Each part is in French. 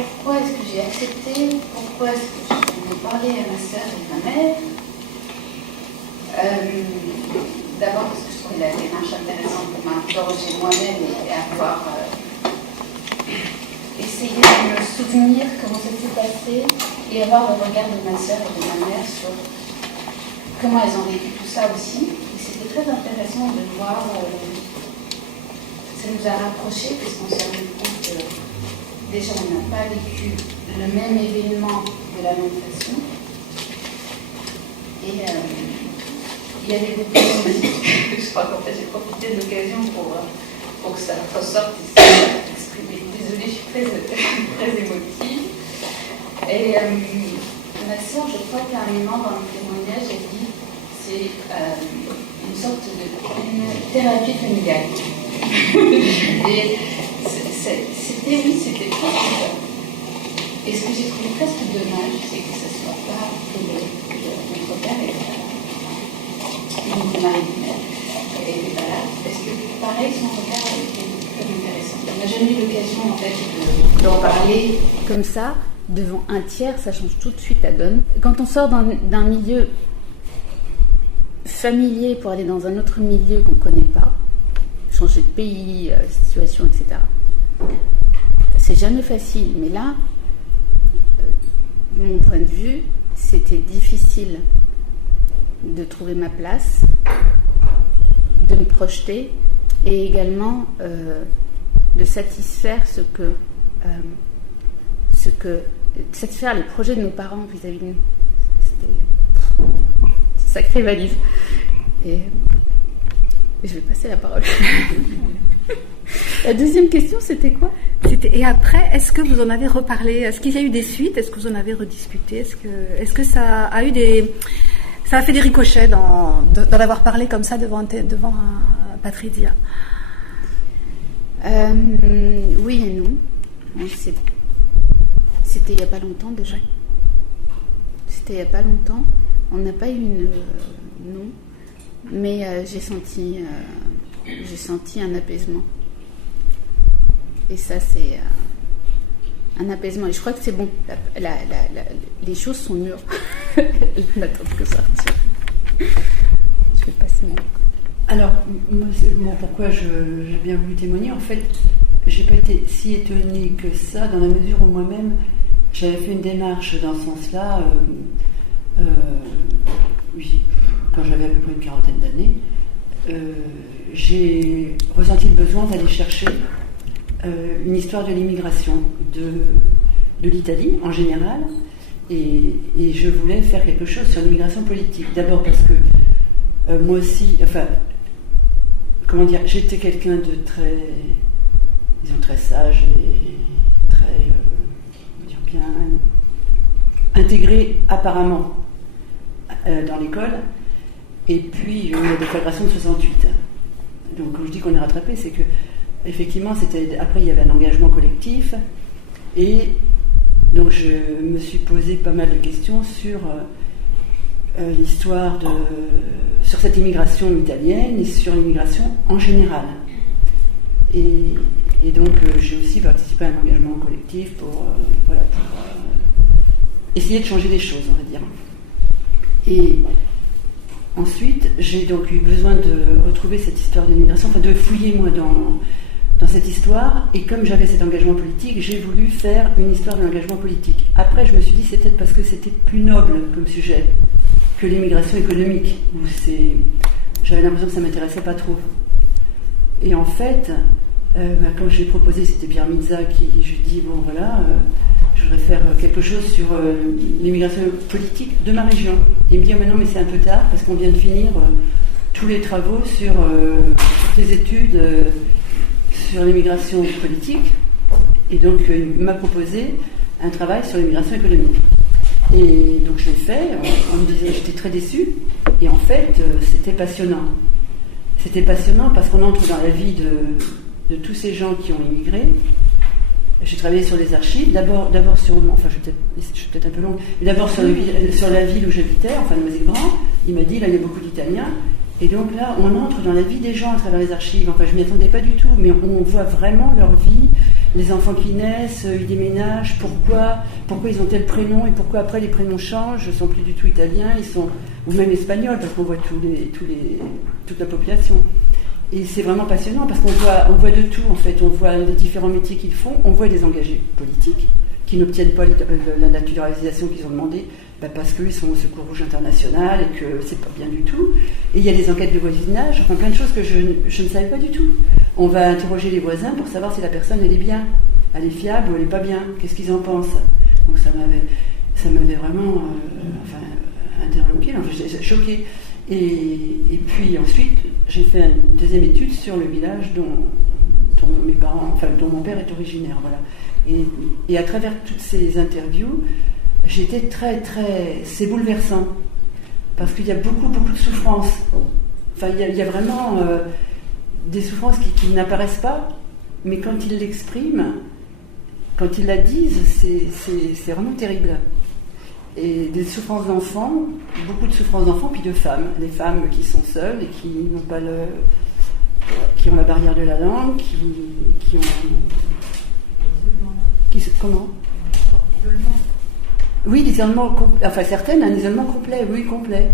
pourquoi est-ce que j'ai accepté, pourquoi est-ce que j'en ai parlé à ma sœur et à ma mère. D'abord parce que je trouvais la démarche intéressante pour m'interroger moi-même et avoir essayé de me souvenir comment ça s'est passé et avoir le regard de ma sœur et de ma mère sur comment elles ont vécu tout ça aussi. Et c'était très intéressant de voir, ça nous a rapprochés puisqu'on s'est rendu compte que déjà on n'a pas vécu le même événement de la même façon. Et il y avait beaucoup de musique. Je crois qu'en fait j'ai profité de l'occasion pour que ça ressorte et s'exprimer. Désolée, je suis très émotive. Et ma soeur, je crois qu'à un moment dans le témoignage, elle dit c'est une sorte de thérapie familiale. Et c'était presque ça. Et ce que j'ai trouvé presque dommage, c'est que ça ne soit pas que notre père et notre mari n'était pas là. Parce que pareil, son regard était très intéressant. On n'a jamais eu l'occasion en fait d'en parler comme ça. Devant un tiers, ça change tout de suite la donne. Quand on sort d'un milieu familier pour aller dans un autre milieu qu'on ne connaît pas, changer de pays, situation, etc., c'est jamais facile. Mais là, de mon point de vue, c'était difficile de trouver ma place, de me projeter et également de satisfaire satisfaire les projets de nos parents vis-à-vis de nous. C'était une sacrée valise. Et je vais passer la parole. La deuxième question, c'était quoi ? Et après, est-ce que vous en avez reparlé ? Est-ce qu'il y a eu des suites ? Est-ce que vous en avez rediscuté ? Est-ce que ça a eu ça a fait des ricochets d'en avoir parlé comme ça devant Patridia ? Oui et non. C'était il n'y a pas longtemps déjà. C'était il n'y a pas longtemps. On n'a pas eu non. Mais j'ai senti un apaisement. Et ça, c'est un apaisement. Et je crois que c'est bon. Les choses sont mûres. Elles n'attendent que sortir. Je vais passer mon... Alors, moi, pourquoi j'ai bien voulu témoigner, en fait, j'ai pas été si étonnée que ça, dans la mesure où moi-même, j'avais fait une démarche dans ce sens-là, oui, quand j'avais à peu près une quarantaine d'années, j'ai ressenti le besoin d'aller chercher une histoire de l'immigration de l'Italie en général, et je voulais faire quelque chose sur l'immigration politique. D'abord parce que moi aussi, enfin, comment dire, j'étais quelqu'un de très sage et très bien intégré apparemment dans l'école. Et puis il y a eu la déflagration de 68. Donc quand je dis qu'on est rattrapé, c'est que effectivement après il y avait un engagement collectif, et donc je me suis posé pas mal de questions sur l'histoire sur cette immigration italienne et sur l'immigration en général. Et donc j'ai aussi participé à un engagement collectif pour essayer de changer les choses, on va dire. Et ensuite, j'ai donc eu besoin de retrouver cette histoire de l'immigration, enfin de fouiller moi dans cette histoire, et comme j'avais cet engagement politique, j'ai voulu faire une histoire de l'engagement politique. Après, je me suis dit, c'est peut-être parce que c'était plus noble comme sujet que l'immigration économique, où j'avais l'impression que ça ne m'intéressait pas trop. Et en fait, quand j'ai proposé, c'était Pierre Mizza je dis, bon voilà, je voudrais faire quelque chose sur l'immigration politique de ma région. Il me dit, oh, mais non, mais c'est un peu tard, parce qu'on vient de finir tous les travaux sur toutes les études sur l'immigration politique, et donc il m'a proposé un travail sur l'immigration économique. Et donc je l'ai fait, on me disait, j'étais très déçue, et en fait c'était passionnant. C'était passionnant parce qu'on entre dans la vie de tous ces gens qui ont immigré. J'ai travaillé sur les archives, d'abord sur, enfin je suis peut-être un peu longue, mais d'abord sur la ville où j'habitais, enfin le Noisy-le-Grand. Il m'a dit, là il y a beaucoup d'Italiens, et donc là on entre dans la vie des gens à travers les archives. Enfin je m'y attendais pas du tout, mais on voit vraiment leur vie, les enfants qui naissent, ils déménagent, pourquoi ils ont tel prénom et pourquoi après les prénoms changent, ils ne sont plus du tout italiens, ou même espagnols, parce qu'on voit toute la population. Et c'est vraiment passionnant parce qu'on voit de tout en fait, on voit les différents métiers qu'ils font, on voit des engagés politiques qui n'obtiennent pas la naturalisation qu'ils ont demandé parce qu'ils sont au Secours Rouge International et que c'est pas bien du tout. Et il y a des enquêtes de voisinage, enfin plein de choses que je ne savais pas du tout. On va interroger les voisins pour savoir si la personne elle est bien, elle est fiable ou elle est pas bien, qu'est-ce qu'ils en pensent. Donc ça m'avait vraiment interloqué, choqué. Et puis ensuite, j'ai fait une deuxième étude sur le village dont mon père est originaire. Voilà. Et à travers toutes ces interviews, j'étais c'est bouleversant, parce qu'il y a beaucoup, beaucoup de souffrances. Enfin, il y a vraiment des souffrances qui n'apparaissent pas, mais quand ils l'expriment, quand ils la disent, c'est vraiment terrible. Et des souffrances d'enfants, beaucoup de souffrances d'enfants, puis de femmes. Les femmes qui sont seules et qui n'ont pas qui ont la barrière de la langue, qui ont... Comment ? Oui, l'isolement complet. Enfin, certaines, un isolement complet, oui, complet.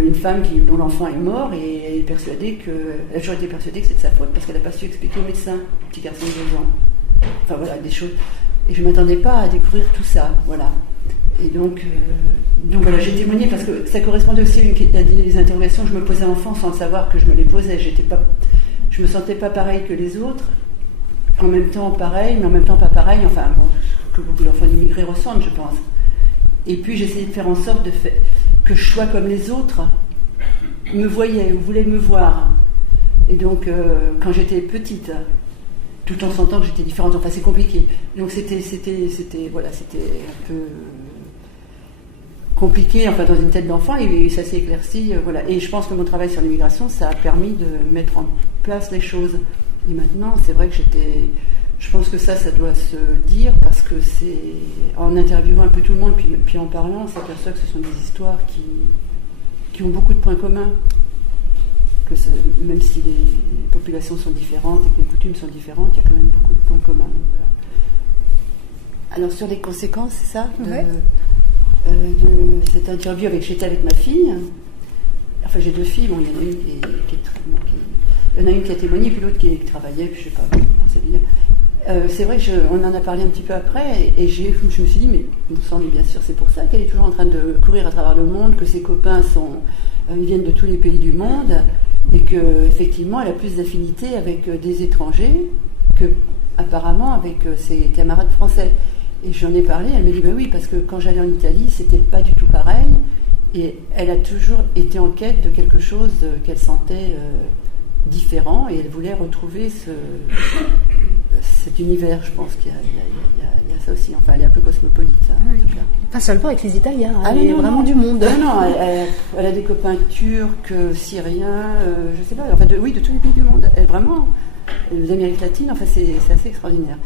Une femme dont l'enfant est mort et elle est persuadée elle a toujours été persuadée que c'est de sa faute parce qu'elle n'a pas su expliquer au médecin, petit garçon de 2 ans. Enfin, voilà, des choses. Et je ne m'attendais pas à découvrir tout ça, voilà. Et donc voilà, j'ai témoigné parce que ça correspondait aussi à des interrogations que je me posais enfant sans le savoir que je me les posais. Je me sentais pas pareil que les autres, en même temps pareil, mais en même temps pas pareil, enfin, bon, que beaucoup d'enfants d'immigrés ressentent, je pense. Et puis j'essayais de faire en sorte que je sois comme les autres, me voyaient ou voulaient me voir. Et donc, quand j'étais petite, tout en sentant que j'étais différente, enfin c'est compliqué. Donc c'était un peu compliqué, enfin dans une tête d'enfant, et ça s'est éclairci, voilà. Et je pense que mon travail sur l'immigration, ça a permis de mettre en place les choses. Et maintenant, c'est vrai que je pense que ça doit se dire, parce que c'est en interviewant un peu tout le monde, puis en parlant, on s'aperçoit que ce sont des histoires qui ont beaucoup de points communs. Même si les populations sont différentes et que les coutumes sont différentes, il y a quand même beaucoup de points communs. Voilà. Alors sur les conséquences, c'est ça de cette interview j'étais avec ma fille. Enfin, j'ai 2 filles, bon, il y en a une il y en a une qui a témoigné, puis l'autre qui travaillait, puis je sais pas, c'est dire. C'est vrai qu'on en a parlé un petit peu après, et je me suis dit, mais bien sûr, c'est pour ça qu'elle est toujours en train de courir à travers le monde, que ses copains ils viennent de tous les pays du monde, et qu'effectivement, elle a plus d'affinité avec des étrangers que, apparemment, avec ses camarades français. Et j'en ai parlé, elle me dit, bah oui, parce que quand j'allais en Italie, c'était pas du tout pareil, et elle a toujours été en quête de quelque chose qu'elle sentait différent, et elle voulait retrouver cet univers. Je pense qu'il y a ça aussi. Enfin, elle est un peu cosmopolite, en tout cas. Pas seulement avec les Italiens, elle est vraiment du monde. Non, elle a des copains turcs, syriens, je sais pas, enfin de tous les pays du monde. Elle vraiment, les Amériques latines, enfin c'est assez extraordinaire.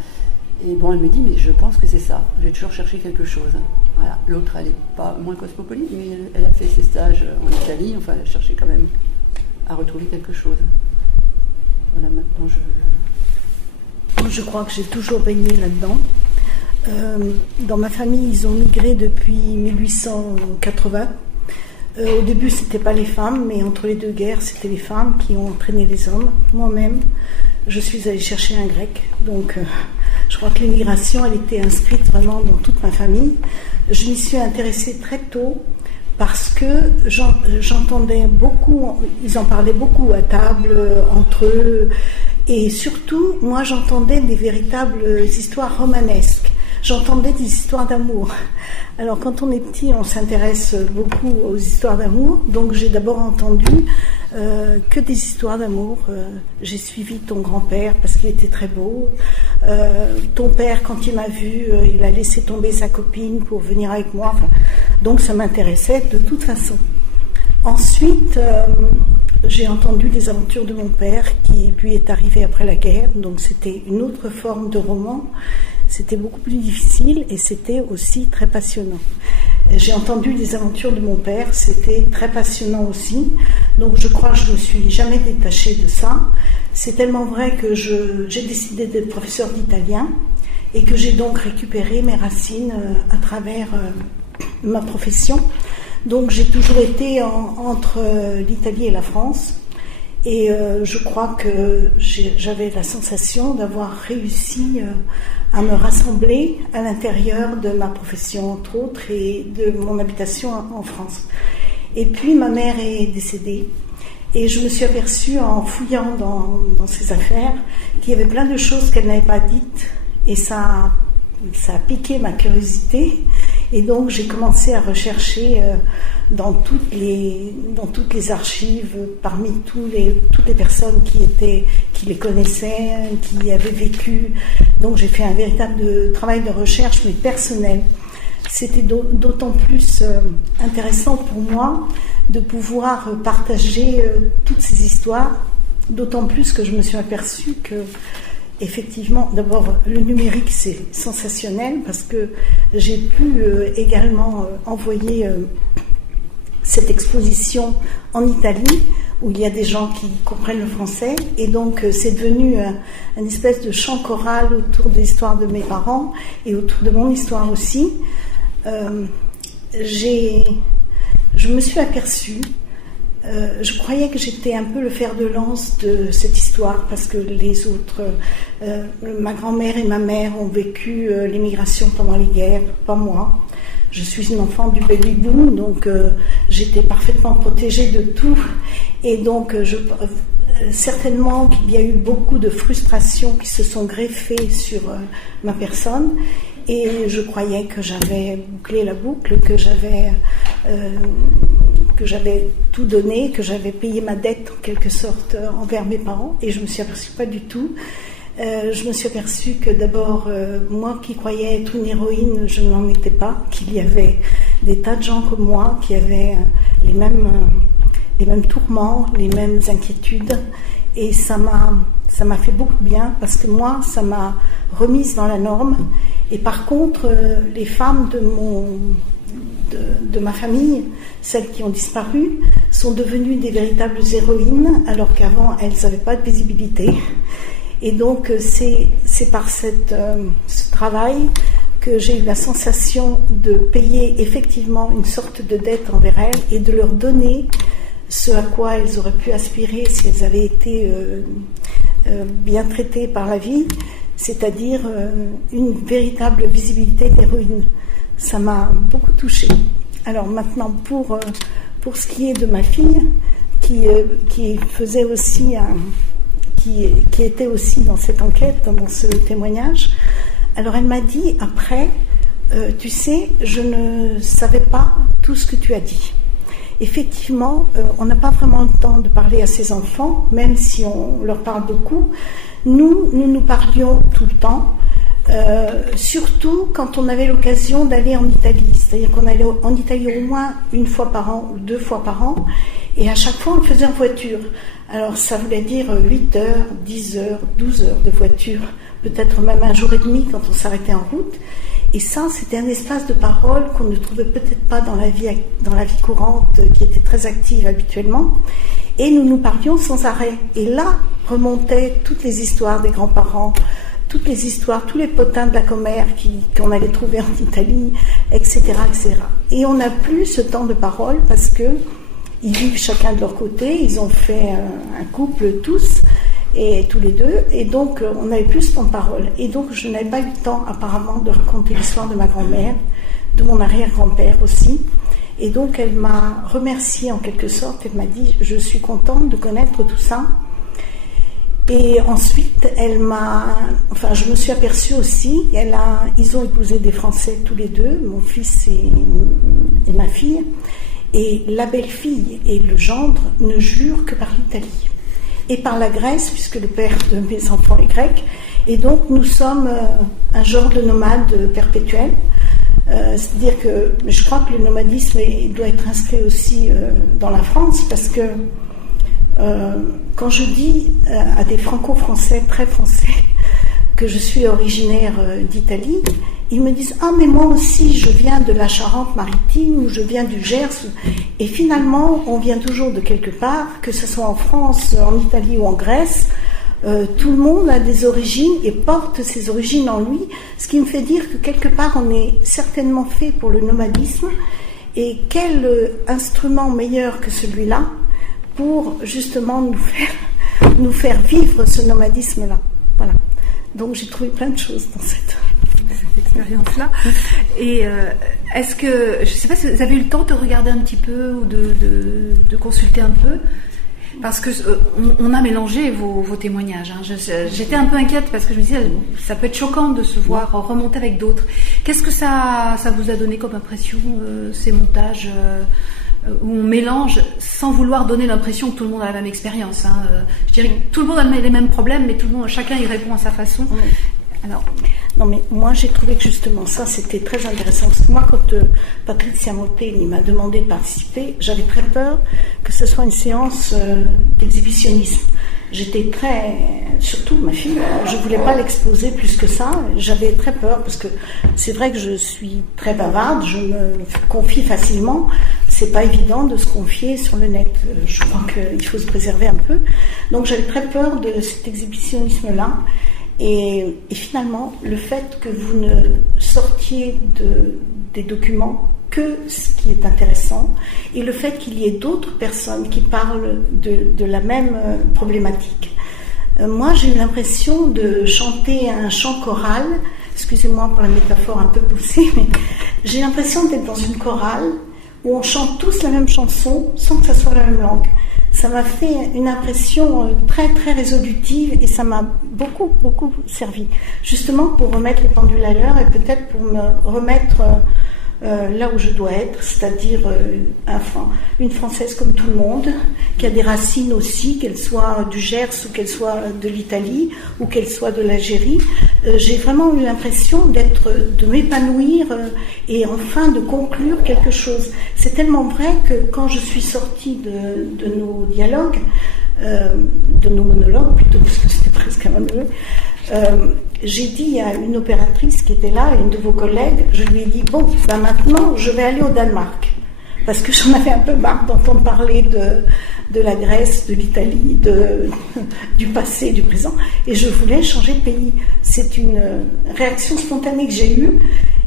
Et bon, elle me dit, mais je pense que c'est ça. J'ai toujours cherché quelque chose. Voilà. L'autre, elle n'est pas moins cosmopolite, mais elle a fait ses stages en Italie. Enfin, elle a cherché quand même à retrouver quelque chose. Voilà, maintenant je crois que j'ai toujours baigné là-dedans. Dans ma famille, ils ont migré depuis 1880. Au début, c'était pas les femmes, mais entre les 2 guerres, c'était les femmes qui ont entraîné les hommes. Moi-même, je suis allée chercher un grec. Donc, je crois que l'immigration, elle était inscrite vraiment dans toute ma famille. Je m'y suis intéressée très tôt parce que j'entendais beaucoup, ils en parlaient beaucoup à table, entre eux. Et surtout, moi, j'entendais des véritables histoires romanesques. J'entendais des histoires d'amour. Alors, quand on est petit, on s'intéresse beaucoup aux histoires d'amour. Donc, j'ai d'abord entendu que des histoires d'amour. J'ai suivi ton grand-père parce qu'il était très beau. Ton père, quand il m'a vu, il a laissé tomber sa copine pour venir avec moi. Enfin, donc, ça m'intéressait de toute façon. Ensuite, j'ai entendu les aventures de mon père qui, lui, est arrivé après la guerre. Donc, c'était une autre forme de roman. C'était beaucoup plus difficile et c'était aussi très passionnant. J'ai entendu les aventures de mon père, c'était très passionnant aussi. Donc je crois que je ne me suis jamais détachée de ça. C'est tellement vrai que j'ai décidé d'être professeure d'italien et que j'ai donc récupéré mes racines à travers ma profession. Donc j'ai toujours été entre l'Italie et la France. Et je crois que j'avais la sensation d'avoir réussi à me rassembler à l'intérieur de ma profession, entre autres, et de mon habitation en France. Et puis ma mère est décédée. Et je me suis aperçue en fouillant dans ses affaires qu'il y avait plein de choses qu'elle n'avait pas dites. Et ça a piqué ma curiosité. Et donc j'ai commencé à rechercher dans toutes les archives, parmi toutes les personnes qui les connaissaient, qui avaient vécu. Donc j'ai fait un véritable travail de recherche, mais personnel. C'était d'autant plus intéressant pour moi de pouvoir partager toutes ces histoires, d'autant plus que je me suis aperçue que effectivement, d'abord, le numérique, c'est sensationnel parce que j'ai pu également envoyer cette exposition en Italie où il y a des gens qui comprennent le français et donc c'est devenu une espèce de chant choral autour de l'histoire de mes parents et autour de mon histoire aussi. Je me suis aperçue, je croyais que j'étais un peu le fer de lance de cette histoire parce que les autres, ma grand-mère et ma mère ont vécu l'émigration pendant les guerres, pas moi. Je suis une enfant du baby boom, donc j'étais parfaitement protégée de tout. Et donc, certainement qu'il y a eu beaucoup de frustrations qui se sont greffées sur ma personne. Et je croyais que j'avais bouclé la boucle, que j'avais tout donné, que j'avais payé ma dette en quelque sorte envers mes parents. Et je me suis aperçue pas du tout. Je me suis aperçue que d'abord, moi qui croyais être une héroïne, je n'en étais pas, qu'il y avait des tas de gens comme moi qui avaient les mêmes tourments, les mêmes inquiétudes. Et ça m'a fait beaucoup de bien parce que moi, ça m'a remise dans la norme. Et par contre, les femmes de ma famille, celles qui ont disparu, sont devenues des véritables héroïnes alors qu'avant, elles n'avaient pas de visibilité. Et donc, c'est par ce travail que j'ai eu la sensation de payer effectivement une sorte de dette envers elles et de leur donner ce à quoi elles auraient pu aspirer si elles avaient été bien traitées par la vie, c'est-à-dire une véritable visibilité d'héroïne. Ça m'a beaucoup touchée. Alors maintenant, pour ce qui est de ma fille, qui faisait aussi qui était aussi dans cette enquête, dans ce témoignage, alors elle m'a dit après, tu sais, je ne savais pas tout ce que tu as dit. Effectivement, on n'a pas vraiment le temps de parler à ses enfants, même si on leur parle beaucoup. Nous parlions tout le temps, surtout quand on avait l'occasion d'aller en Italie. C'est-à-dire qu'on allait en Italie au moins une fois par an ou 2 fois par an, et à chaque fois on le faisait en voiture. Alors ça voulait dire 8 heures, 10 heures, 12 heures de voiture, peut-être même un jour et demi quand on s'arrêtait en route. Et ça, c'était un espace de parole qu'on ne trouvait peut-être pas dans la vie courante, qui était très active habituellement. Et nous parlions sans arrêt. Et là, remontaient toutes les histoires des grands-parents, toutes les histoires, tous les potins de la commère qu'on allait trouver en Italie, etc., etc. Et on n'a plus ce temps de parole parce que ils vivent chacun de leur côté, ils ont fait un couple tous, et tous les deux, et donc on n'avait plus ce temps de parole. Et donc je n'avais pas eu le temps apparemment de raconter l'histoire de ma grand-mère, de mon arrière-grand-père aussi. Et donc elle m'a remerciée en quelque sorte, elle m'a dit « je suis contente de connaître tout ça ». Et ensuite je me suis aperçue aussi, ils ont épousé des Français tous les deux, mon fils et ma fille, et la belle-fille et le gendre ne jurent que par l'Italie et par la Grèce, puisque le père de mes enfants est grec. Et donc, nous sommes un genre de nomade perpétuel. C'est-à-dire que je crois que le nomadisme doit être inscrit aussi dans la France, parce que quand je dis à des franco-français, très français, que je suis originaire d'Italie, ils me disent « Ah, mais moi aussi, je viens de la Charente-Maritime ou je viens du Gers. » Et finalement, on vient toujours de quelque part, que ce soit en France, en Italie ou en Grèce. Tout le monde a des origines et porte ses origines en lui, ce qui me fait dire que quelque part, on est certainement fait pour le nomadisme. Et quel instrument meilleur que celui-là pour justement nous faire vivre ce nomadisme-là. Voilà. Donc j'ai trouvé plein de choses dans cette expérience-là. Et est-ce que, je ne sais pas si vous avez eu le temps de regarder un petit peu ou de consulter un peu, parce que on a mélangé vos témoignages. Hein. J'étais un peu inquiète parce que je me disais, ça peut être choquant de se voir remonter avec d'autres. Qu'est-ce que ça vous a donné comme impression, ces montages où on mélange sans vouloir donner l'impression que tout le monde a la même expérience. Hein. Je dirais que tout le monde a les mêmes problèmes, mais chacun y répond à sa façon. Oui. Alors, non, mais moi j'ai trouvé que justement ça c'était très intéressant, parce que moi quand Patrizia Molteni m'a demandé de participer, j'avais très peur que ce soit une séance d'exhibitionnisme. J'étais surtout ma fille, je voulais pas l'exposer plus que ça, j'avais très peur parce que c'est vrai que je suis très bavarde, je me confie facilement, c'est pas évident de se confier sur le net, je crois qu'il faut se préserver un peu, donc j'avais très peur de cet exhibitionnisme-là. Et finalement, le fait que vous ne sortiez des documents que ce qui est intéressant, et le fait qu'il y ait d'autres personnes qui parlent de la même problématique. Moi, j'ai eu l'impression de chanter un chant choral, excusez-moi pour la métaphore un peu poussée, mais j'ai l'impression d'être dans une chorale où on chante tous la même chanson sans que ça soit la même langue. Ça m'a fait une impression très très résolutive et ça m'a beaucoup beaucoup servi, justement pour remettre les pendules à l'heure et peut-être pour me remettre là où je dois être, c'est-à-dire une Française comme tout le monde, qui a des racines aussi, qu'elle soit du Gers ou qu'elle soit de l'Italie ou qu'elle soit de l'Algérie. J'ai vraiment eu l'impression de m'épanouir et enfin de conclure quelque chose. C'est tellement vrai que quand je suis sortie de nos dialogues, de nos monologues plutôt, parce que c'était presque un monologue, j'ai dit à une opératrice qui était là, une de vos collègues, je lui ai dit, bon, maintenant je vais aller au Danemark, parce que j'en avais un peu marre d'entendre parler de la Grèce, de l'Italie, du passé, du présent, et je voulais changer de pays. C'est une réaction spontanée que j'ai eue,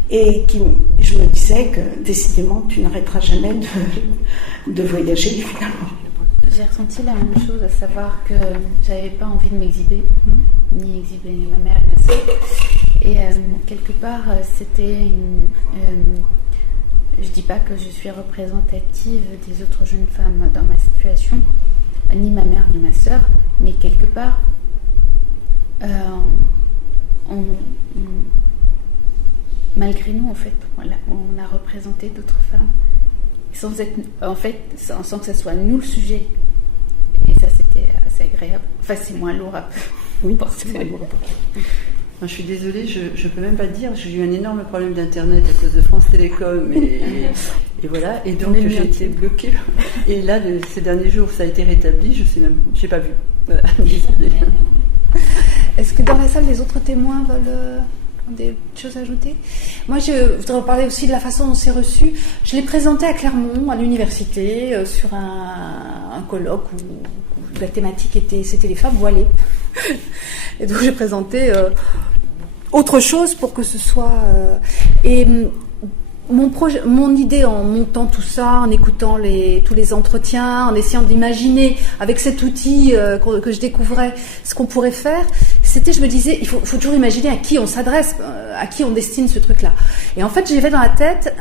et je me disais que décidément tu n'arrêteras jamais de voyager finalement. J'ai ressenti la même chose, à savoir que j'avais pas envie de m'exhiber, ni exhiber ma mère et ma sœur. Et quelque part, c'était je dis pas que je suis représentative des autres jeunes femmes dans ma situation, ni ma mère ni ma sœur, mais quelque part, malgré nous, en fait, on a représenté d'autres femmes, sans que ça soit nous le sujet. Et ça, c'était assez agréable. Enfin, c'est moins lourd à peu. Oui, c'est moins lourd. Je suis désolée, je ne peux même pas dire. J'ai eu un énorme problème d'internet à cause de France Télécom et voilà. Et donc j'ai été bloquée. Et là, ces derniers jours, ça a été rétabli. J'ai pas vu. Voilà. Désolée. Est-ce que dans la salle, les autres témoins veulent des choses à ajouter? Moi, je voudrais parler aussi de la façon dont c'est reçu. Je l'ai présenté à Clermont, à l'université, sur un colloque où la thématique c'était les femmes voilées. Et donc j'ai présenté autre chose pour que ce soit... et mon idée en montant tout ça, en écoutant tous les entretiens, en essayant d'imaginer avec cet outil que je découvrais ce qu'on pourrait faire, je me disais, il faut toujours imaginer à qui on s'adresse, à qui on destine ce truc-là. Et en fait, j'avais dans la tête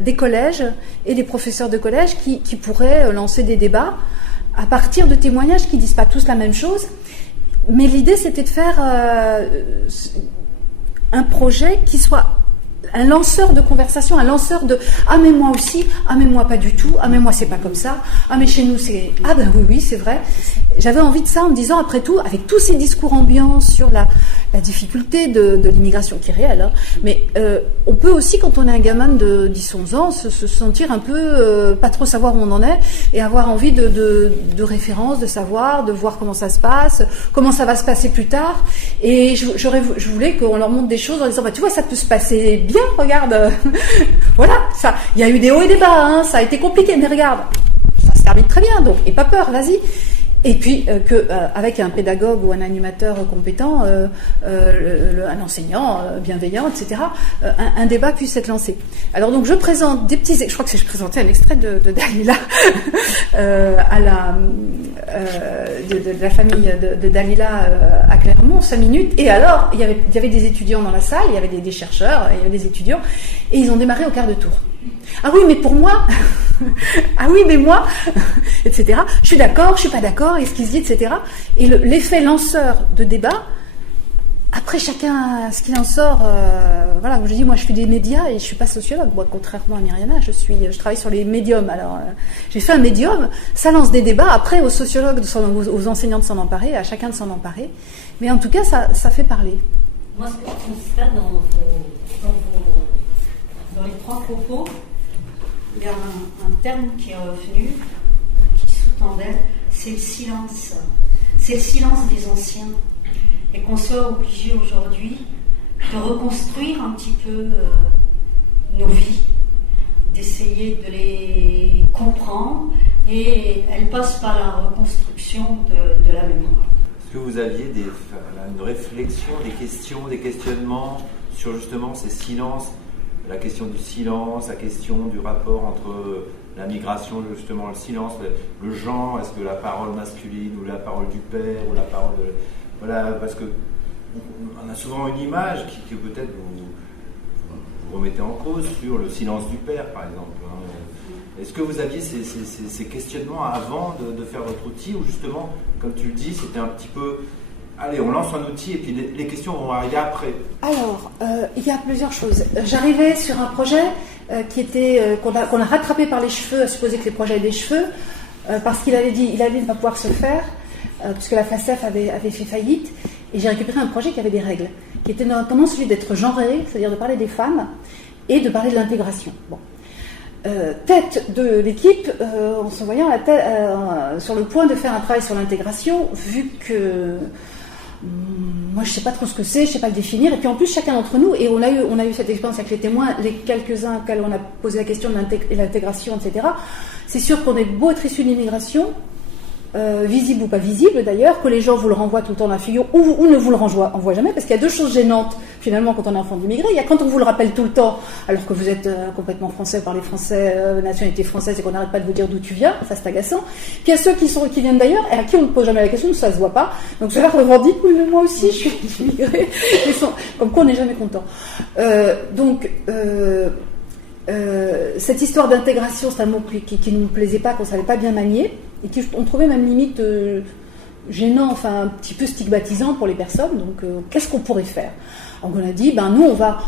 des collèges et des professeurs de collège qui pourraient lancer des débats à partir de témoignages qui disent pas tous la même chose. Mais l'idée, c'était de faire un projet qui soit un lanceur de conversation, un lanceur de « Ah, mais moi aussi, ah, mais moi pas du tout, ah, mais moi c'est pas comme ça, ah, mais chez nous c'est... Ah, ben oui, c'est vrai. » J'avais envie de ça en me disant, après tout, avec tous ces discours ambiants sur la difficulté de l'immigration qui est réelle, hein. Mais on peut aussi, quand on est un gamin de 10-11 ans, se sentir un peu pas trop savoir où on en est et avoir envie de références, de savoir, de voir comment ça se passe, comment ça va se passer plus tard. Et je voulais qu'on leur montre des choses en disant, tu vois, ça peut se passer bien, regarde. Voilà, ça. Il y a eu des hauts et des bas, hein, ça a été compliqué, mais regarde, ça se termine très bien, donc, et pas peur, vas-y. Et puis avec un pédagogue ou un animateur compétent, un enseignant bienveillant, etc., un débat puisse être lancé. Alors donc je présente des petits, je crois que je présentais un extrait de Dalila de la famille de Dalila à Clermont, 5 minutes. Et alors il y avait des étudiants dans la salle, il y avait des chercheurs, il y avait des étudiants, et ils ont démarré au quart de tour. Ah oui, mais pour moi, ah oui, mais moi, etc. Je suis d'accord, je suis pas d'accord, et ce qui se dit, etc. Et l'effet lanceur de débat, après chacun, ce qu'il en sort, voilà, comme je dis, moi je fais des médias et je suis pas sociologue. Moi, contrairement à Myriana, je travaille sur les médiums. Alors, j'ai fait un médium, ça lance des débats, après aux sociologues, aux enseignants de s'en emparer, à chacun de s'en emparer. Mais en tout cas, ça fait parler. Moi, ce que je constate dans les 3 propos, il y a un terme qui est revenu, qui sous-tendait, c'est le silence. C'est le silence des anciens. Et qu'on soit obligé aujourd'hui de reconstruire un petit peu nos vies, d'essayer de les comprendre, et elle passe par la reconstruction de la mémoire. Est-ce que vous aviez une réflexion, des questions, des questionnements sur justement ces silences? La question du silence, la question du rapport entre la migration, justement le silence, le genre, est-ce que la parole masculine ou la parole du père ou la parole de... Voilà, parce que on a souvent une image que peut-être vous remettez en cause sur le silence du père, par exemple. Est-ce que vous aviez ces questionnements avant de faire votre outil, ou justement, comme tu le dis, c'était un petit peu... Allez, on lance un outil et puis les questions vont arriver après. Alors, il y a plusieurs choses. J'arrivais sur un projet qu'on a rattrapé par les cheveux, à supposer que les projets aient des cheveux, parce qu'il allait ne pas pouvoir se faire, puisque la FACEF avait fait faillite, et j'ai récupéré un projet qui avait des règles, qui était notamment celui d'être genré, c'est-à-dire de parler des femmes et de parler de l'intégration. Bon. Tête de l'équipe, en se voyant sur le point de faire un travail sur l'intégration, vu que moi je sais pas trop ce que c'est, je sais pas le définir, et puis en plus chacun d'entre nous, et on a eu cette expérience avec les témoins, les quelques-uns auxquels on a posé la question de l'intégration, etc. C'est sûr qu'on est beau être issu de l'immigration, visible ou pas visible d'ailleurs, que les gens vous le renvoient tout le temps dans la figure, ou ne vous le renvoient jamais, parce qu'il y a 2 choses gênantes finalement quand on est enfant d'immigré. Il y a quand on vous le rappelle tout le temps, alors que vous êtes complètement français, parlez français, nationalité française, et qu'on n'arrête pas de vous dire d'où tu viens, ça c'est agaçant. Puis il y a ceux qui viennent d'ailleurs, et à qui on ne pose jamais la question, ça se voit pas, donc cela revendique, oui mais moi aussi je suis immigré, comme quoi on n'est jamais content. Cette histoire d'intégration, c'est un mot qui ne nous plaisait pas, qu'on ne savait pas bien manier, et qu'on trouvait même limite gênant, enfin un petit peu stigmatisant pour les personnes. Donc qu'est-ce qu'on pourrait faire? Donc on a dit, nous on va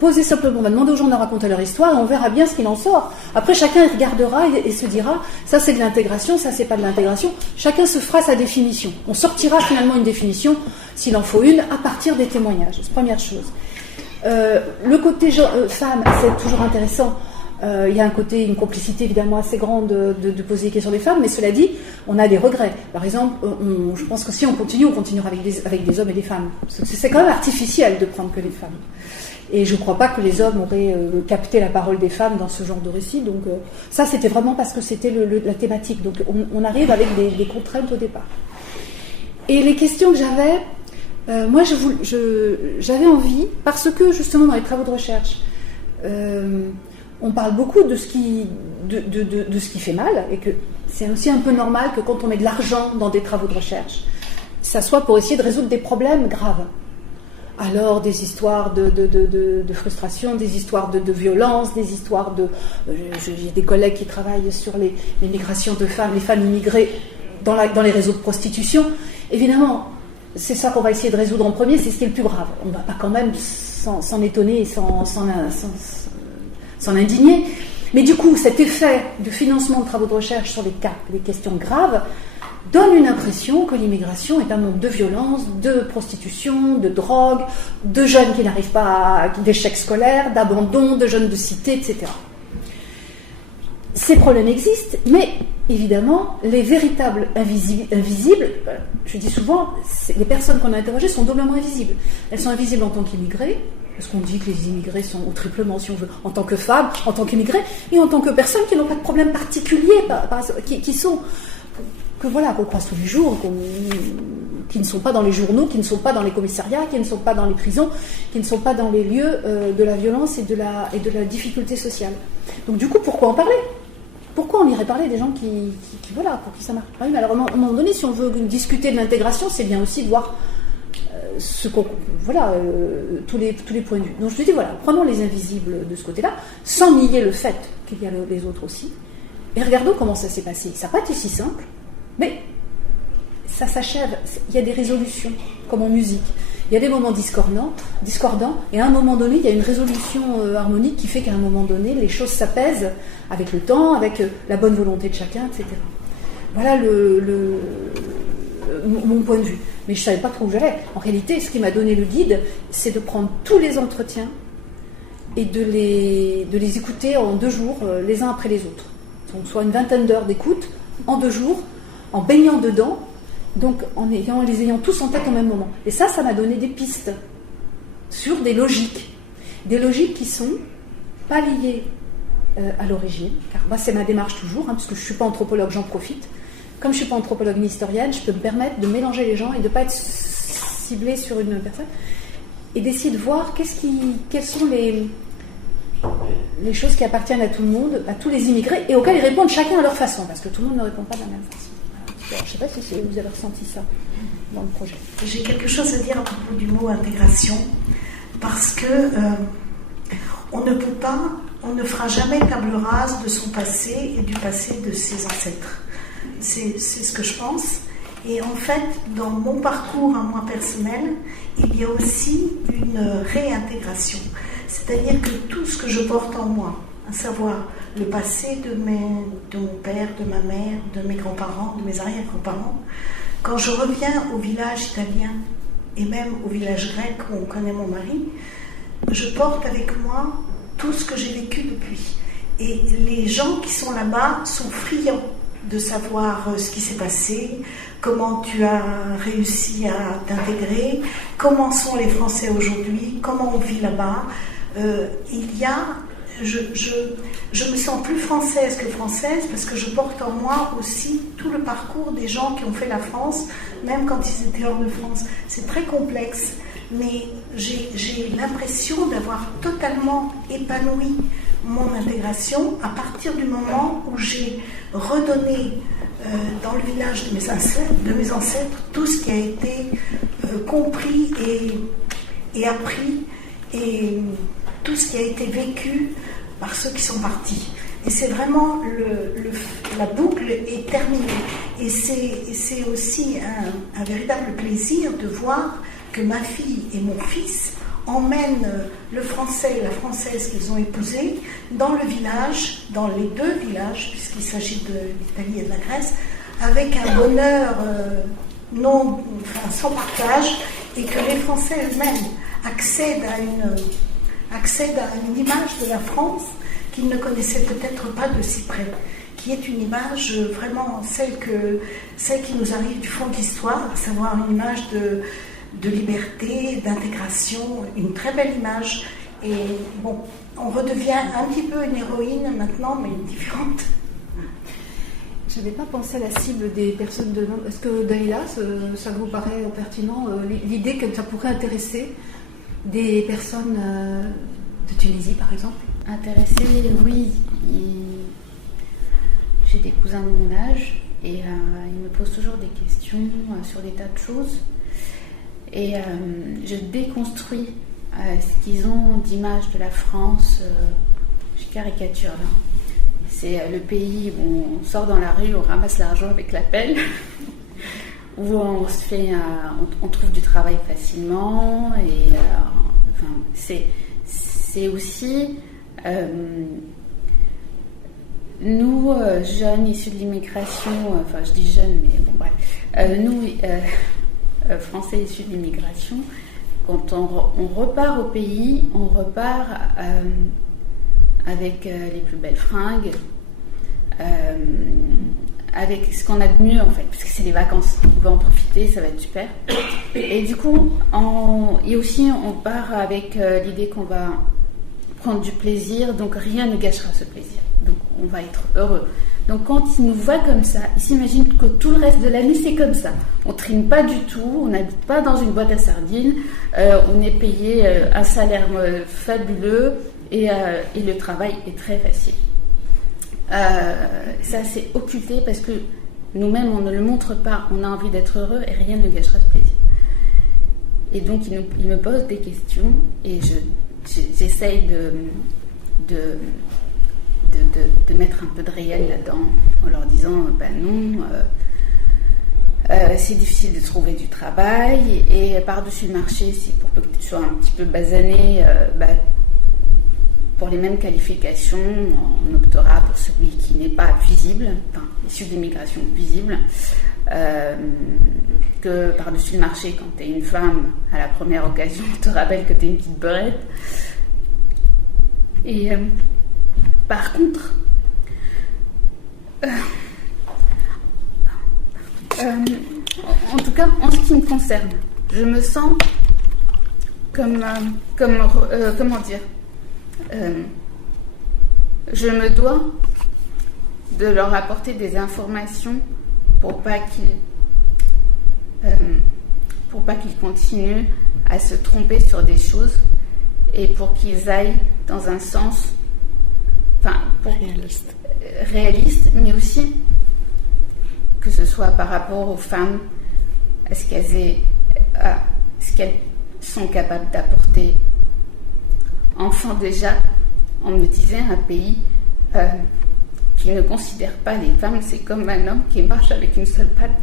poser simplement, on va demander aux gens de raconter leur histoire, et on verra bien ce qu'il en sort. Après chacun regardera et se dira, ça c'est de l'intégration, ça c'est pas de l'intégration. Chacun se fera sa définition. On sortira finalement une définition, s'il en faut une, à partir des témoignages. C'est la première chose. Le côté femme, c'est toujours intéressant. Il y a une complicité évidemment assez grande de poser des questions des femmes, mais cela dit, on a des regrets. Par exemple, je pense que si on continuera avec des hommes et des femmes. C'est quand même artificiel de prendre que les femmes. Et je ne crois pas que les hommes auraient capté la parole des femmes dans ce genre de récit. Donc ça, c'était vraiment parce que c'était la thématique. Donc on arrive avec des contraintes au départ. Et les questions que j'avais, moi j'avais envie, parce que justement dans les travaux de recherche, on parle beaucoup de ce qui fait mal, et que c'est aussi un peu normal que quand on met de l'argent dans des travaux de recherche, ça soit pour essayer de résoudre des problèmes graves. Alors des histoires de frustration, des histoires de violence, des histoires j'ai des collègues qui travaillent sur les migrations de femmes, les femmes immigrées dans les réseaux de prostitution. Évidemment, c'est ça qu'on va essayer de résoudre en premier, c'est ce qui est le plus grave. On ne va pas quand même s'en étonner et s'en indigner. Mais du coup, cet effet de financement de travaux de recherche sur les questions graves, donne une impression que l'immigration est un monde de violence, de prostitution, de drogue, de jeunes qui n'arrivent pas d'échecs scolaires, d'abandon, de jeunes de cité, etc. Ces problèmes existent, mais évidemment, les véritables invisibles, je dis souvent, les personnes qu'on a interrogées sont doublement invisibles. Elles sont invisibles en tant qu'immigrées, parce qu'on dit que les immigrés sont, ou triplement si on veut, en tant que femmes, en tant qu'immigrés, et en tant que personnes qui n'ont pas de problème particulier, qui sont, que voilà, qu'on croise tous les jours, qui ne sont pas dans les journaux, qui ne sont pas dans les commissariats, qui ne sont pas dans les prisons, qui ne sont pas dans les lieux de la violence et de la difficulté sociale. Donc du coup, pourquoi en parler ? Pourquoi on irait parler des gens qui voilà, pour qui ça marche ? Oui, mais alors à un moment donné, si on veut discuter de l'intégration, c'est bien aussi de voir tous les points de vue. Donc je me dis, voilà, prenons les invisibles de ce côté-là, sans nier le fait qu'il y a les autres aussi, et regardons comment ça s'est passé. Ça n'a pas été si simple, mais ça s'achève. Il y a des résolutions, comme en musique. Il y a des moments discordants, et à un moment donné, il y a une résolution harmonique qui fait qu'à un moment donné, les choses s'apaisent avec le temps, avec la bonne volonté de chacun, etc. Voilà mon point de vue. Mais je ne savais pas trop où j'allais. En réalité, ce qui m'a donné le guide, c'est de prendre tous les entretiens et de les écouter en 2 jours, les uns après les autres. Donc, soit une vingtaine d'heures d'écoute, en 2 jours, en baignant dedans, donc en les ayant tous en tête au même moment. Et ça m'a donné des pistes sur des logiques qui sont pas liées à l'origine, car moi c'est ma démarche toujours, puisque je ne suis pas anthropologue, j'en profite. Comme je ne suis pas anthropologue ni historienne, je peux me permettre de mélanger les gens et de ne pas être ciblée sur une personne, et d'essayer de voir quelles sont les choses qui appartiennent à tout le monde, à tous les immigrés, et auxquelles ils répondent chacun à leur façon, parce que tout le monde ne répond pas de la même façon. Alors, je ne sais pas si vous avez ressenti ça dans le projet. J'ai quelque chose à dire à propos du mot intégration, parce que on ne fera jamais table rase de son passé et du passé de ses ancêtres. C'est ce que je pense. Et en fait, dans mon parcours à moi personnel, il y a aussi une réintégration. C'est-à-dire que tout ce que je porte en moi, à savoir le passé de mon père, de ma mère, de mes grands-parents, de mes arrière-grands-parents, quand je reviens au village italien et même au village grec où on connaît mon mari, je porte avec moi tout ce que j'ai vécu depuis. Et les gens qui sont là-bas sont friands de savoir ce qui s'est passé, comment tu as réussi à t'intégrer, comment sont les Français aujourd'hui, comment on vit là-bas. Je me sens plus française que française parce que je porte en moi aussi tout le parcours des gens qui ont fait la France, même quand ils étaient hors de France. C'est très complexe, mais j'ai l'impression d'avoir totalement épanoui mon intégration à partir du moment où j'ai redonné dans le village de mes ancêtres tout ce qui a été compris et appris, et tout ce qui a été vécu par ceux qui sont partis. Et c'est vraiment la boucle est terminée. Et c'est aussi un véritable plaisir de voir que ma fille et mon fils emmènent le français et la française qu'ils ont épousé dans le village, dans les 2 villages, puisqu'il s'agit de l'Italie et de la Grèce, avec un bonheur sans partage, et que les Français eux-mêmes accèdent à une image de la France qu'ils ne connaissaient peut-être pas de si près, qui est une image vraiment celle qui nous arrive du fond de l'histoire, à savoir une image de liberté, d'intégration, une très belle image. Et bon, on redevient un petit peu une héroïne maintenant, mais différente. Je n'avais pas pensé à la cible des personnes de Est-ce que Daïla, ça vous paraît pertinent, l'idée que ça pourrait intéresser des personnes de Tunisie, par exemple? Intéressée, oui. J'ai des cousins de mon âge et ils me posent toujours des questions sur des tas de choses. Et je déconstruis ce qu'ils ont d'image de la France. Je caricature là. C'est le pays où on sort dans la rue, on ramasse l'argent avec la pelle, où on trouve du travail facilement. Et c'est aussi nous, jeunes issus de l'immigration, je dis jeunes, mais bon bref, Nous, Français issus de l'immigration, quand on repart au pays, on repart avec les plus belles fringues, avec ce qu'on a de mieux en fait, parce que c'est les vacances, on va en profiter, ça va être super. Et du coup, et aussi on part avec l'idée qu'on va prendre du plaisir, donc rien ne gâchera ce plaisir, donc on va être heureux. Donc quand ils nous voient comme ça, ils s'imaginent que tout le reste de l'année c'est comme ça. On trime pas du tout, on n'habite pas dans une boîte à sardines, on est payé un salaire fabuleux et le travail est très facile. Ça c'est occulté parce que nous-mêmes on ne le montre pas, on a envie d'être heureux et rien ne gâchera ce plaisir. Et donc ils me posent des questions et j'essaye de mettre un peu de réel là-dedans en leur disant non, c'est difficile de trouver du travail et par-dessus le marché, c'est pour que tu sois un petit peu basané, pour les mêmes qualifications, on optera pour celui qui n'est pas visible, enfin issu de l'immigration visible, que par-dessus le marché, quand tu es une femme, à la première occasion, on te rappelle que tu es une petite beurette. Et par contre, en tout cas, en ce qui me concerne, je me sens comment dire, je me dois de leur apporter des informations pour pas qu'ils continuent à se tromper sur des choses et pour qu'ils aillent dans un sens réaliste, mais aussi que ce soit par rapport aux femmes, à ce qu'elles sont capables d'apporter. Enfant déjà, on me disait un pays qui ne considère pas les femmes, c'est comme un homme qui marche avec une seule patte.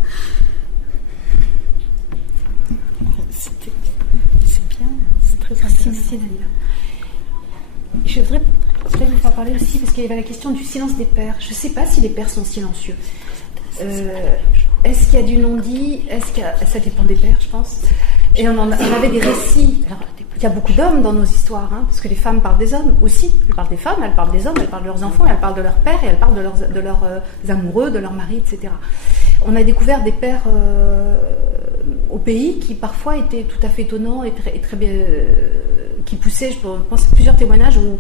C'est bien, c'est très intéressant. Merci Daniela. Je voudrais vous faire parler aussi, parce qu'il y avait la question du silence des pères. Je ne sais pas si les pères sont silencieux. Est-ce qu'il y a du non-dit? Ça dépend des pères, je pense. Et on avait des récits. Alors, il y a beaucoup d'hommes dans nos histoires, parce que les femmes parlent des hommes aussi. Elles parlent des femmes, elles parlent des hommes, elles parlent de leurs enfants, elles parlent de leurs pères, et elles parlent de leurs amoureux, de leurs maris, etc. On a découvert des pères au pays qui parfois étaient tout à fait étonnants et très bien, qui poussaient, je pense à plusieurs témoignages où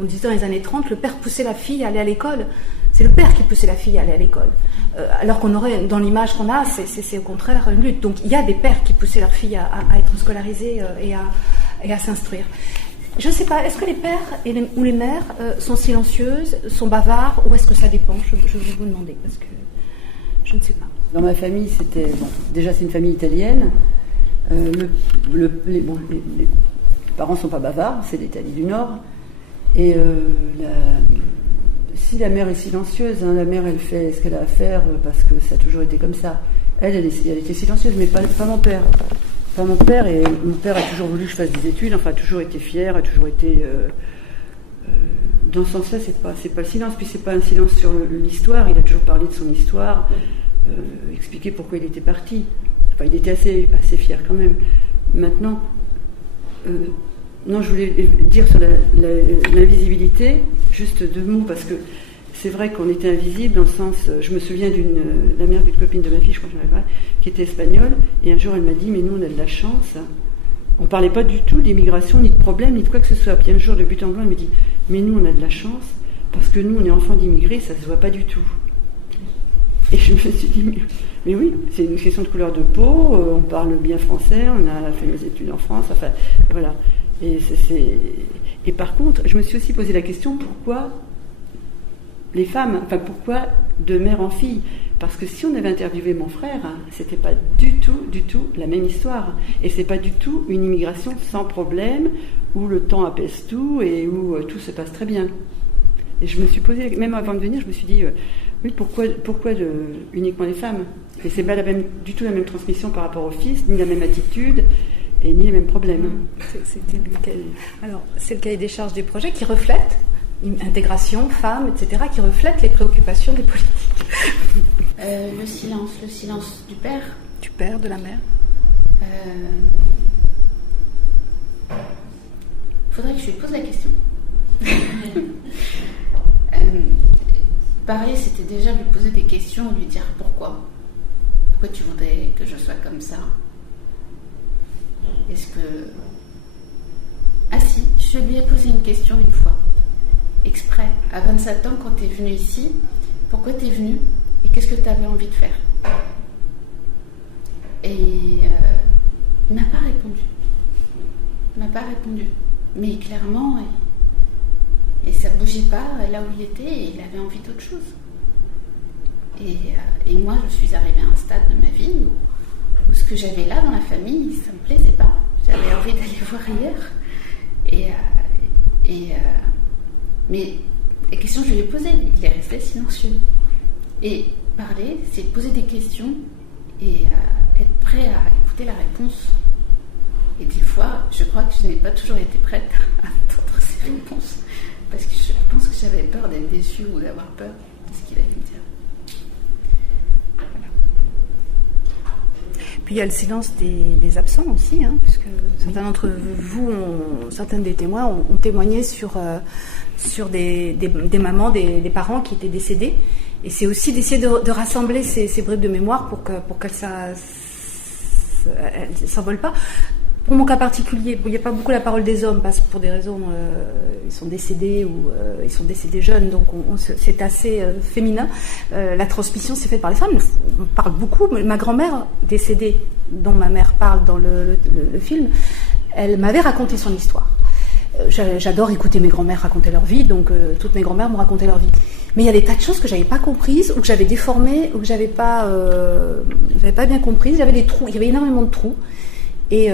on disait dans les années 30, le père poussait la fille à aller à l'école. C'est le père qui poussait la fille à aller à l'école. Alors qu'on aurait, dans l'image qu'on a, c'est au contraire une lutte. Donc il y a des pères qui poussaient leurs filles à être scolarisées et à s'instruire. Je ne sais pas, est-ce que les pères ou les mères sont silencieuses, sont bavards, ou est-ce que ça dépend? Je vais vous demander, parce que je ne sais pas. Dans ma famille, c'était... Bon, déjà, c'est une famille italienne. Les parents ne sont pas bavards, c'est l'Italie du Nord. Et si la mère est silencieuse, la mère, elle fait ce qu'elle a à faire parce que ça a toujours été comme ça. Elle était silencieuse, mais pas mon père. Pas mon père, et mon père a toujours voulu que je fasse des études, enfin, a toujours été fier, a toujours été... dans ce sens-là, c'est pas le silence, puis c'est pas un silence sur l'histoire, il a toujours parlé de son histoire, expliqué pourquoi il était parti. Enfin, il était assez fier quand même. Maintenant, non, je voulais dire sur l'invisibilité, juste deux mots, parce que c'est vrai qu'on était invisible dans le sens... Je me souviens la mère d'une copine de ma fille, je crois que j'en avais parlé, qui était espagnole, et un jour elle m'a dit, mais nous on a de la chance. On ne parlait pas du tout d'immigration, ni de problème, ni de quoi que ce soit. Puis un jour, de but en blanc, elle me dit, mais nous on a de la chance, parce que nous on est enfants d'immigrés, ça ne se voit pas du tout. Et je me suis dit, mais oui, c'est une question de couleur de peau, on parle bien français, on a fait nos études en France, enfin, voilà. Et par contre, je me suis aussi posé la question, pourquoi les femmes, enfin pourquoi de mère en fille? Parce que si on avait interviewé mon frère, c'était pas du tout la même histoire. Et c'est pas du tout une immigration sans problème, où le temps apaise tout et où tout se passe très bien. Et je me suis posé, même avant de venir, je me suis dit, oui, pourquoi uniquement les femmes? Et c'est pas du tout la même transmission par rapport aux fils, ni la même attitude, et ni les mêmes problèmes. Alors, c'est le cahier des charges du projet qui reflète intégration, femmes, etc., qui reflètent les préoccupations des politiques. Le silence du père. Du père, de la mère. Faudrait que je lui pose la question. Pareil, c'était déjà lui poser des questions, lui dire pourquoi. Pourquoi tu voudrais que je sois comme ça? Est-ce que... Ah si, je lui ai posé une question une fois, exprès. À 27 ans, quand tu es venu ici, pourquoi tu es venu et qu'est-ce que tu avais envie de faire? Et il m'a pas répondu. Il m'a pas répondu. Mais clairement, et ça bougeait pas là où il était, et il avait envie d'autre chose. Et moi, je suis arrivée à un stade de ma vie où ce que j'avais là dans la famille, ça me plaisait pas. J'avais envie d'aller voir ailleurs. Mais les questions que je lui ai posées, il est resté silencieux. Et parler, c'est poser des questions et être prêt à écouter la réponse. Et des fois, je crois que je n'ai pas toujours été prête à entendre ces réponses. Parce que je pense que j'avais peur d'être déçue ou d'avoir peur de ce qu'il allait me dire. Voilà. Puis il y a le silence des absents aussi, hein, puisque certains d'entre vous, certains des témoins ont témoigné sur des mamans, des parents qui étaient décédés. Et c'est aussi d'essayer de rassembler ces bribes de mémoire pour qu'elles ne s'envolent pas. Pour mon cas particulier, il n'y a pas beaucoup la parole des hommes, parce que pour des raisons, ils sont décédés ou ils sont décédés jeunes, donc c'est assez féminin. La transmission s'est faite par les femmes. On parle beaucoup. Ma grand-mère décédée, dont ma mère parle dans le film, elle m'avait raconté son histoire. J'adore écouter mes grand-mères raconter leur vie, donc toutes mes grand-mères m'ont raconté leur vie. Mais il y a des tas de choses que j'avais pas comprises, ou que j'avais déformées, ou que j'avais pas bien comprises. J'avais des trous, il y avait énormément de trous. Et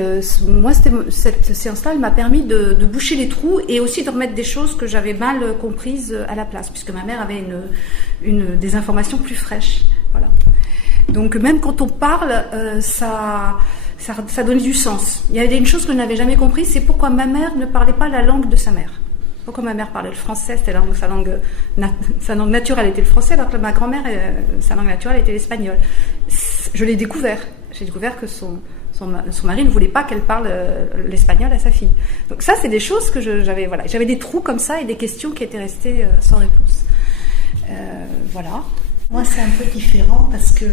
moi, cette séance-là, elle m'a permis de boucher les trous et aussi de remettre des choses que j'avais mal comprises à la place, puisque ma mère avait des informations plus fraîches. Voilà. Donc même quand on parle, ça donnait du sens. Il y avait une chose que je n'avais jamais comprise, c'est pourquoi ma mère ne parlait pas la langue de sa mère. Pourquoi ma mère parlait le français, c'était sa langue naturelle était le français, alors que ma grand-mère, sa langue naturelle était l'espagnol. Je l'ai découvert. J'ai découvert que son mari ne voulait pas qu'elle parle l'espagnol à sa fille. Donc ça, c'est des choses que j'avais. Voilà, j'avais des trous comme ça et des questions qui étaient restées sans réponse. Voilà. Moi, c'est un peu différent parce que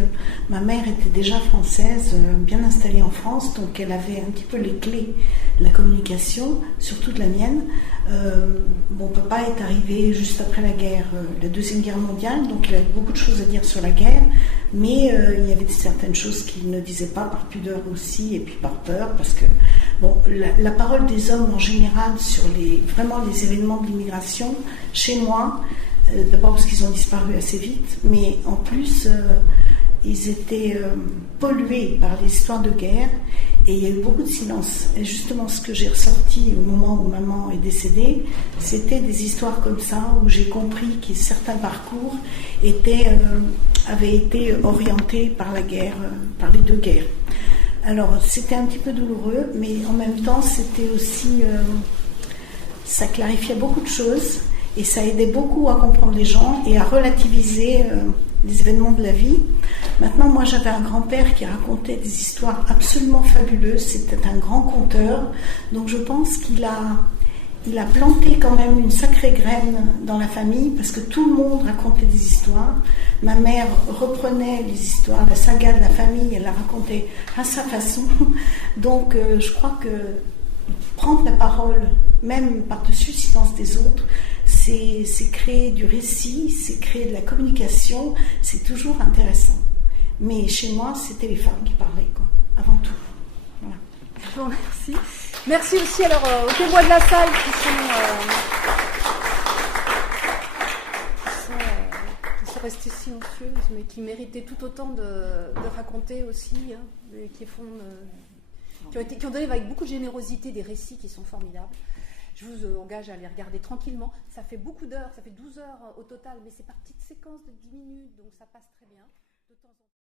ma mère était déjà française, bien installée en France, donc elle avait un petit peu les clés de la communication, surtout de la mienne. Mon papa est arrivé juste après la guerre, la Deuxième Guerre mondiale, donc il avait beaucoup de choses à dire sur la guerre, mais il y avait certaines choses qu'il ne disait pas par pudeur aussi, et puis par peur, parce que la parole des hommes en général sur vraiment les événements de l'immigration, chez moi, d'abord parce qu'ils ont disparu assez vite, mais en plus ils étaient pollués par les histoires de guerre et il y a eu beaucoup de silence. Et justement, ce que j'ai ressorti au moment où maman est décédée, c'était des histoires comme ça où j'ai compris que certains parcours avaient été orientés par la guerre, par les deux guerres. Alors c'était un petit peu douloureux, mais en même temps c'était aussi ça clarifiait beaucoup de choses. Et ça aidait beaucoup à comprendre les gens et à relativiser les événements de la vie. Maintenant, moi, j'avais un grand-père qui racontait des histoires absolument fabuleuses. C'était un grand conteur. Donc, je pense qu'il a planté quand même une sacrée graine dans la famille parce que tout le monde racontait des histoires. Ma mère reprenait les histoires, la saga de la famille, elle la racontait à sa façon. Donc, je crois que prendre la parole, même par-dessus le silence des autres, c'est créer du récit, c'est créer de la communication, c'est toujours intéressant. Mais chez moi, c'était les femmes qui parlaient, quoi, avant tout. Voilà. Je vous remercie. Merci aussi alors aux témoins de la salle qui sont restés silencieuses, mais qui méritaient tout autant de raconter aussi, hein, qui ont donné avec beaucoup de générosité des récits qui sont formidables. Je vous engage à les regarder tranquillement. Ça fait beaucoup d'heures, ça fait 12 heures au total, mais c'est par petites séquences de 10 minutes, donc ça passe très bien. De temps en temps.